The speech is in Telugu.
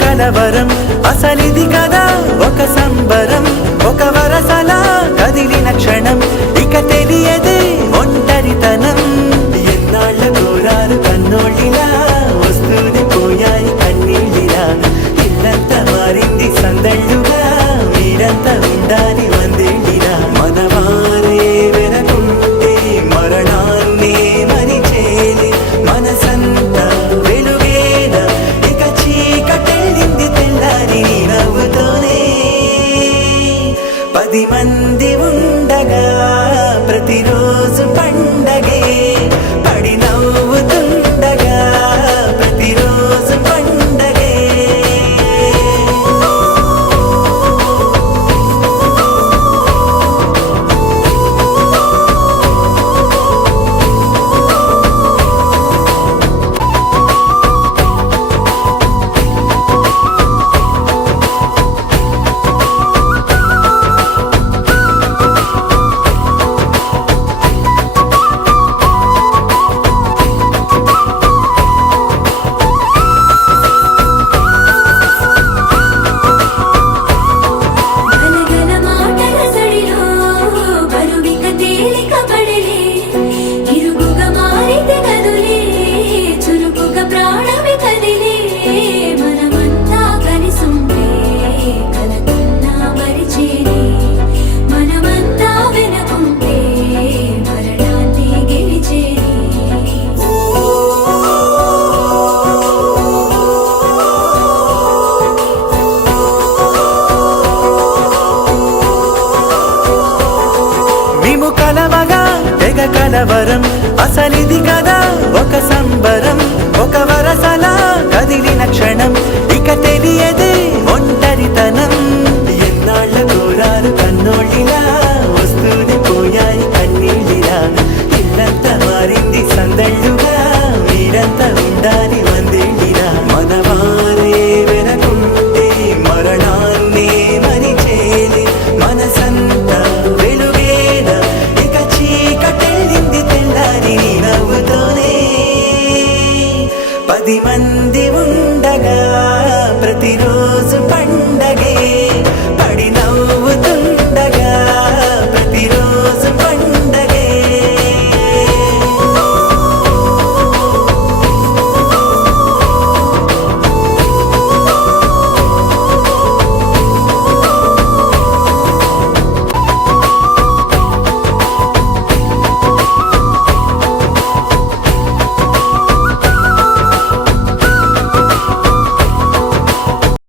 కలవరం అసలిది కదా ఒక సంబరం ఒక వరసలా కదిలిన క్షణం ఇక తెలియదే ఒంటరితనం ఎన్నాళ్ళ కోరారు కన్నోళ్ళిలా వస్తూనే పోయాయి కన్నీళ్ళిలా ఇల్లంతా మారింది సందళ్ళుగా మీరంతా ఉండాలి వందేళ్ళిలా మనవారే వెనకుంటే మరణాన్నే మరిచేది మనసంతా వెలుగేనా ఇక చీకటెళ్ళింది తెల్లారి నవ్వుతోనే 10 మంది ఉండగా ప్రతిరోజు పండగే పడి నవ్వుతుండగా ప్రతిరోజు పండగే కలవరం అసలిది కదా ఒక సంబరం ఒక వరసలా కదిలిన క్షణం ఇక తెలియదే ఒంటరితనం ఎన్నాళ్ళ కోరారు కన్నోళ్ళిలా